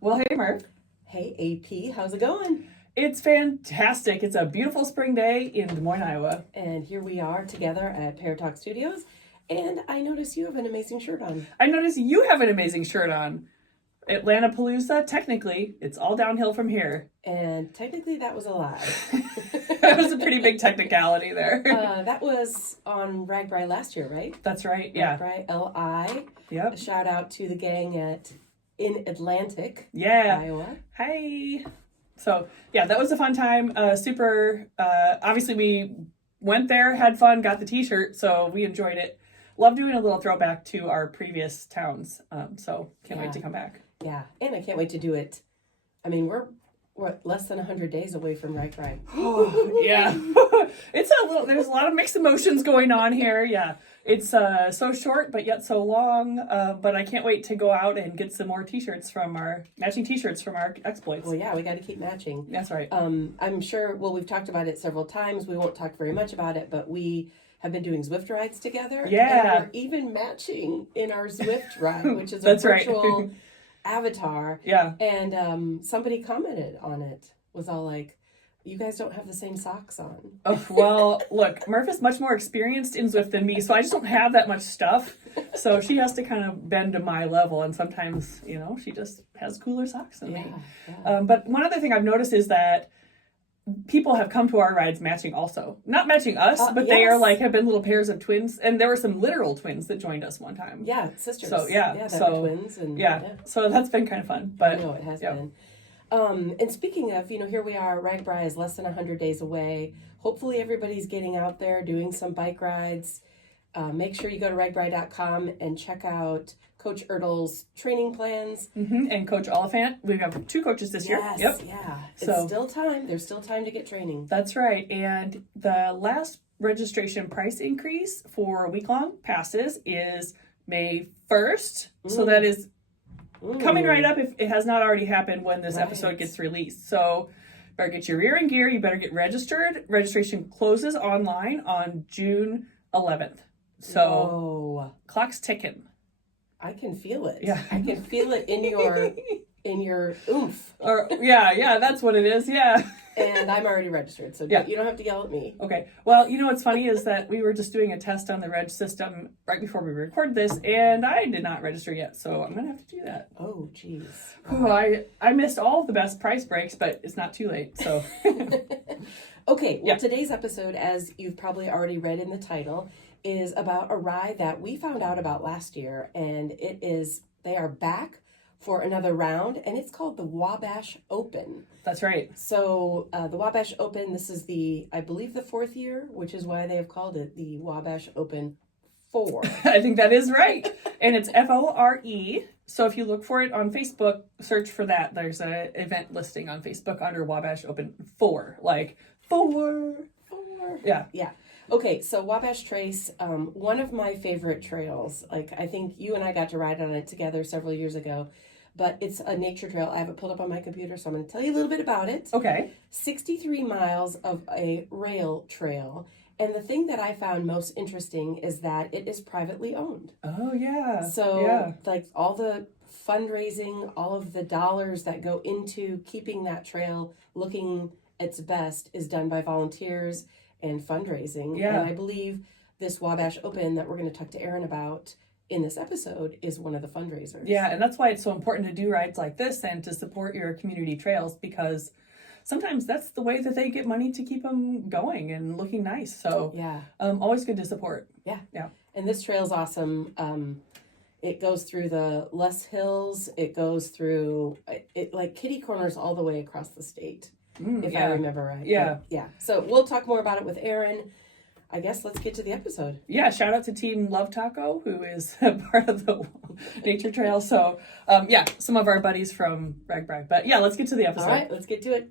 Well, hey, Murph. Hey, AP, how's it going? It's fantastic. It's a beautiful spring day in Des Moines, Iowa. And here we are together at Pear Talk Studios. And I notice you have an amazing shirt on. I notice you have an amazing shirt on. Atlanta Palooza, technically, it's all downhill from here. And technically, that was a lie. That was a pretty big technicality there. That was on Ragbri last year, right? That's right, yeah. Ragbri, LI. Yep. A shout out to the gang in Atlantic, Yeah. Iowa. Hi. So, yeah, that was a fun time. Obviously, we went there, had fun, got the t-shirt, so we enjoyed it. Love doing a little throwback to our previous towns. So, can't wait to come back. Yeah, and I can't wait to do it. I mean, we're less than 100 days away from Ragbri. Yeah. There's a lot of mixed emotions going on here. Yeah. It's so short, but yet so long. But I can't wait to go out and get some more matching t-shirts from our exploits. Well, yeah, we got to keep matching. That's right. I'm sure, we've talked about it several times. We won't talk very much about it, but we have been doing Zwift rides together. Yeah. And we're even matching in our Zwift ride, which is a That's virtual right. avatar. Yeah. And somebody commented on it, was all like, you guys don't have the same socks on. Oh, well, look, Murph is much more experienced in Zwift than me, so I just don't have that much stuff. So she has to kind of bend to my level, and sometimes, she just has cooler socks than me. Yeah. But one other thing I've noticed is that people have come to our rides matching also. Not matching us, but yes. they have been little pairs of twins, and there were some literal twins that joined us one time. Yeah, sisters. So, that were twins. And, so that's been kind of fun. But I know, it has been. And speaking of, here we are, Ragbri is less than 100 days away. Hopefully everybody's getting out there doing some bike rides. Make sure you go to ragbri.com and check out Coach Ertl's training plans. Mm-hmm. And Coach Oliphant. We have 2 coaches this year. Yes, yeah. It's still time. There's still time to get training. That's right. And the last registration price increase for week-long passes is May 1st. So that is coming right up if it has not already happened when this episode gets released. So better get your rear end gear. You better get registered. Registration closes online on June 11th. So clock's ticking. I can feel it. Yeah. I can feel it in your oomph. Yeah, that's what it is. Yeah. And I'm already registered, so you don't have to yell at me. Okay. Well, what's funny is that we were just doing a test on the reg system right before we recorded this, and I did not register yet, so I'm going to have to do that. Oh, jeez. Oh, I missed all of the best price breaks, but it's not too late, so. Okay, well, today's episode, as you've probably already read in the title, is about a ride that we found out about last year, and they are back for another round, and it's called the Wabash Open. That's right. So the Wabash Open, this is I believe the 4th year, which is why they have called it the Wabash Open 4. I think that is right. And it's FORE. So if you look for it on Facebook, search for that. There's an event listing on Facebook under Wabash Open 4. Like, 4. Yeah. Yeah. Okay, so Wabash Trace, one of my favorite trails. Like, I think you and I got to ride on it together several years ago. But it's a nature trail. I have it pulled up on my computer, so I'm going to tell you a little bit about it. Okay. 63 miles of a rail trail. And the thing that I found most interesting is that it is privately owned. Oh, yeah. So, like, all the fundraising, all of the dollars that go into keeping that trail looking its best is done by volunteers and fundraising. Yeah. And I believe this Wabash Open that we're going to talk to Erin about in this episode is one of the fundraisers. Yeah, and that's why it's so important to do rides like this and to support your community trails, because sometimes that's the way that they get money to keep them going and looking nice. So always good to support. Yeah. Yeah. And this trail's awesome. It goes through the Les Hills. It goes through it like kitty corners all the way across the state, if I remember right. Yeah. Yeah. So we'll talk more about it with Erin. I guess let's get to the episode. Yeah, shout out to Team Love Taco, who is part of the nature trail. So, some of our buddies from Ragbri. But yeah, let's get to the episode. All right, let's get to it.